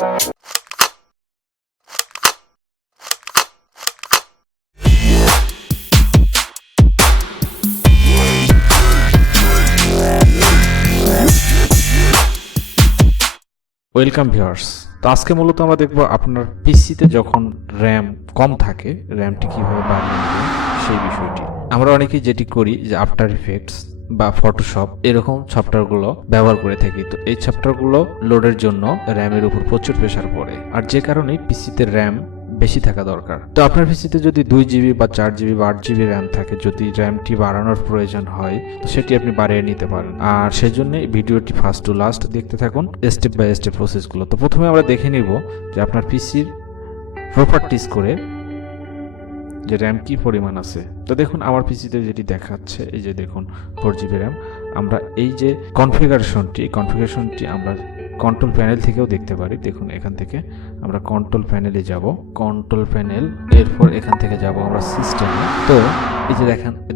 Welcome viewers. তো আজকে মূলত আমরা দেখবো আপনার পিসিতে যখন র্যাম কম থাকে র্যামটি কিভাবে বাড়িয়ে নেবেন সেই বিষয়টি। আমরা অনেকেই যেটি করি যে আফটার ইফেক্টস বা ফটোশপ এরকম সফটওয়্যারগুলো ব্যবহার করে থাকি। তো এই সফটওয়্যারগুলো লোডের জন্য র্যামের উপর প্রচুর প্রেসার পড়ে, আর যে কারণে পিসিতে র্যাম বেশি থাকা দরকার। তো আপনার পিসিতে যদি 2GB বা 4GB বা 8GB র্যাম থাকে, যদি র্যামটি বাড়ানোর প্রয়োজন হয় তো সেটি আপনি বাড়িয়ে নিতে পারেন। আর সেজন্য ভিডিওটি ফার্স্ট টু লাস্ট দেখতে থাকুন, স্টেপ বাই স্টেপ প্রসেসগুলো। তো প্রথমে আমরা দেখে নিব যে আপনার পিসির প্রপার্টিজ করে যে র্যাম কি পরিমাণ আছে। তো দেখুন আমার পিসিতে যেটি দেখাচ্ছে, এই যে দেখুন 4GB র্যাম। আমরা এই যে কনফিগারেশনটি আমরা কন্ট্রোল প্যানেল থেকেও দেখতে পারি। দেখুন এখান থেকে আমরা কন্ট্রোল প্যানেলে যাব, কন্ট্রোল প্যানেল, এরপর এখান থেকে যাব আমরা সিস্টেমে। তো এই যে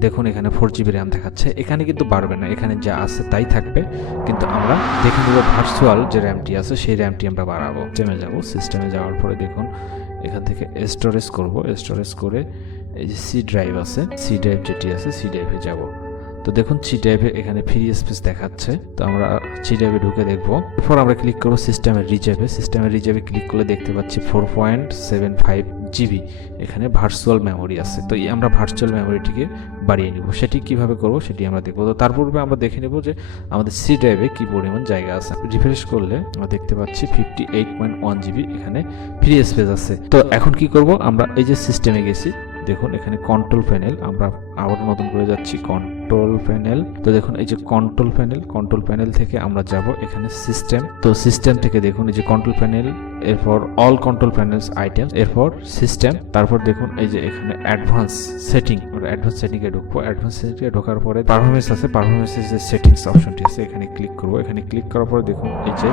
দেখুন এখানে 4GB র্যাম দেখাচ্ছে, এখানে কিন্তু বাড়বে না, এখানে যা আছে তাই থাকবে। কিন্তু আমরা দেখে নেব ভার্চুয়াল যে র্যামটি আছে সেই র্যামটি আমরা বাড়াবো। সিস্টেমে যাব, সিস্টেমে যাওয়ার পরে দেখুন এখান থেকে স্টোরেজ করব, স্টোরেজ করে এই যে সি ড্রাইভ আছে, সি ড্রাইভ যেটি আছে সি ড্রাইভে যাব। তো দেখুন সি ড্রাইভে এখানে ফ্রি স্পেস দেখাচ্ছে, তো আমরা সি ড্রাইভে ঢুকে দেখব। এরপর আমরা ক্লিক করব সিস্টেমের রিজার্ভে, সিস্টেমের রিজার্ভে ক্লিক করলে দেখতে পাচ্ছি 4.75GB এখানে ভার্চুয়াল মেমোরি আছে। তো আমরা ভার্চুয়াল মেমোরিটিকে বাড়িয়ে নিব। সেটি কিভাবে করব সেটি আমরা দেখব। তো তার পূর্বে আমরা দেখে নেব যে আমাদের সি ড্রাইভে কি পরিমাণ জায়গা আছে। রিফ্রেশ করলে আমরা দেখতে পাচ্ছি 58.1GB এখানে ফ্রি স্পেস আছে। তো এখন কি করব, আমরা এই যে সিস্টেমে গেছি, দেখুন এখানে কন্ট্রোল প্যানেল, আমরা আবার নতুন করে যাচ্ছি কন্ট্রোল প্যানেল। তো দেখুন এই যে কন্ট্রোল প্যানেল থেকে আমরা যাব এখানে সিস্টেম। তো সিস্টেম থেকে দেখুন এই যে কন্ট্রোল প্যানেল, এরপর অল কন্ট্রোল প্যানেলস আইটেমস, এরপর সিস্টেম, তারপর দেখুন এই যে এখানে অ্যাডভান্স সেটিং, আমরা অ্যাডভান্স সেটিংয়ে ঢুকবো। অ্যাডভান্স সেটিংয়ে ঢোকার পরে পারফরমেন্স আছে, পারফরমেন্সের যে সেটিংস অপশনটি আছে এখানে ক্লিক করব। এখানে ক্লিক করার পরে দেখুন এই যে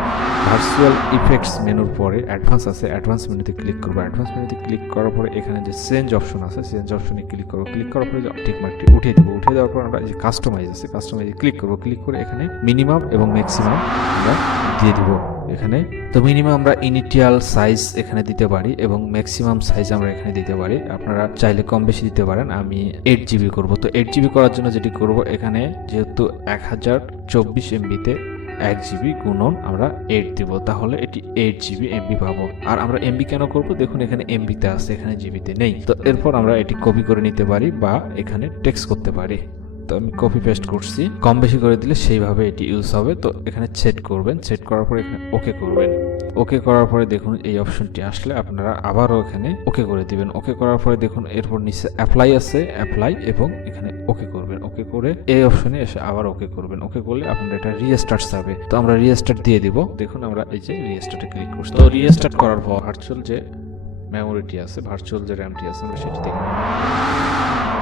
ভার্চুয়াল ইফেক্টস মেনুর পরে অ্যাডভান্স আছে, অ্যাডভান্স মেনুতে ক্লিক করব। অ্যাডভান্স মেনুতে ক্লিক করার পরে এখানে যে চেঞ্জ অপশন আছে, চেঞ্জ অপশনে ক্লিক করব। ক্লিক করার পরে টিক মার্কটি উঠিয়ে দেবো। উঠিয়ে দেওয়ার পর আমরা এই যে কাস্টমাইজ আছে, কাস্টমাইজে ক্লিক করব। ক্লিক করে এখানে মিনিমাম এবং ম্যাক্সিমাম আমরা দিয়ে দিব এখানে। তো মিনিমাম আমরা ইনিশিয়াল সাইজ এখানে দিতে পারি এবং ম্যাক্সিমাম সাইজ আমরা এখানে দিতে পারি। আপনারা চাইলে কম বেশি দিতে পারেন। আমি 8GB করব। তো 8GB করার জন্য যেটি করব, এখানে যেহেতু 1024 MB-তে 1GB গুণন আমরা 8 দিব, তাহলে এটি 8GB MB পাবো। আর আমরা MB কেন করব, দেখুন এখানে MB-তে আছে, এখানে GB-তে নেই। তো এরপর আমরা এটি কপি করে নিতে পারি বা এখানে টেক্সট করতে পারি। তো আমি কপি পেস্ট করছি, কম বেশি করে দিলে সেইভাবে এটি ইউজ হবে। তো এখানে সেট করবেন, সেট করার পরে এখানে ওকে করবেন। ওকে করার পরে দেখুন এই অপশনটি আসলে আপনারা আবারও এখানে ওকে করে দিবেন। ওকে করার পরে দেখুন এরপর নিচে অ্যাপ্লাই আছে, অ্যাপ্লাই এবং এখানে ওকে করবেন। ওকে করে এই অপশনে এসে আবার ওকে করবেন। ওকে করলে আপনার এটা রিস্টার্ট যাবে। তো আমরা রিস্টার্ট দিয়ে দিব। দেখুন আমরা এই যে রিস্টার্টে ক্লিক করছি। তো রিস্টার্ট করার পর ভার্চুয়াল যে মেমোরিটি আছে, ভার্চুয়াল যে র্যামটি আছে আমরা সেটি দেখব।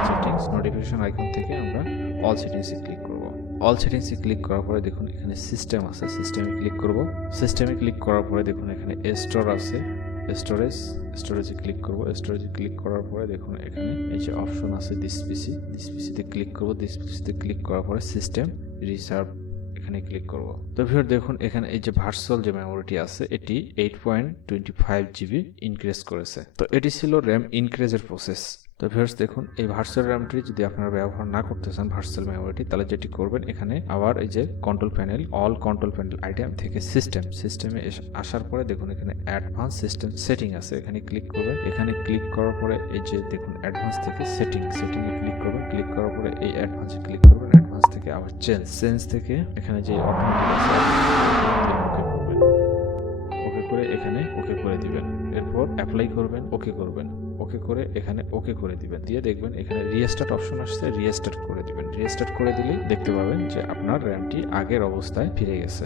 সেটিংস, নোটিফিকেশন আইকন থেকে আমরা অল সেটিংসে ক্লিক করব। অল সেটিংসে ক্লিক করার পরে দেখুন এখানে সিস্টেম আছে, সিস্টেমে ক্লিক করব। সিস্টেমে ক্লিক করার পরে দেখুন এখানে স্টোর আছে, স্টোরেজে ক্লিক করব। স্টোরেজে ক্লিক করার পরে দেখুন এখানে এই যে অপশন আছে দিস পিসিতে ক্লিক করব। দিস পিসিতে ক্লিক করার পরে সিস্টেম রিসার্ভ এখানে ক্লিক করব। তো ভিউয়ার দেখুন এখানে এই যে ভার্চুয়াল যে মেমোরিটি আছে এটি 8.25GB ইনক্রিজ করেছে। তো এটি ছিল র্যাম ইনক্রিজের প্রসেস। তো ভিউয়ার্স দেখুন এই ভার্চুয়াল র্যামটি যদি আপনারা ব্যবহার না করতে চান ভার্চুয়াল মেমোরিটি, তাহলে যেটি করবেন এখানে আবার এই যে control panel, all control panel item থেকে সিস্টেমে আসার পরে দেখুন এখানে অ্যাডভান্স সিস্টেম সেটিং আছে, এখানে ক্লিক করবেন। এখানে ক্লিক করার পরে এই যে দেখুন অ্যাডভান্স থেকে সেটিংয়ে ক্লিক করবেন। ক্লিক করার পরে এই অ্যাডভান্সে ক্লিক করবেন। অ্যাডভান্স থেকে আবার চেঞ্জ থেকে এখানে যে অটোমেটিক আছে ওকে করবেন। ওকে করে এখানে ওকে করে দিবেন। এরপর অ্যাপ্লাই করবেন, ওকে করবেন। ওকে করে এখানে ওকে করে দিবেন। দিয়ে দেখবেন এখানে রিস্টার্ট অপশন আসছে, রিস্টার্ট করে দিবেন। রিস্টার্ট করে দিলেই দেখতে পাবেন যে আপনার র্যামটি আগের অবস্থায় ফিরে গেছে।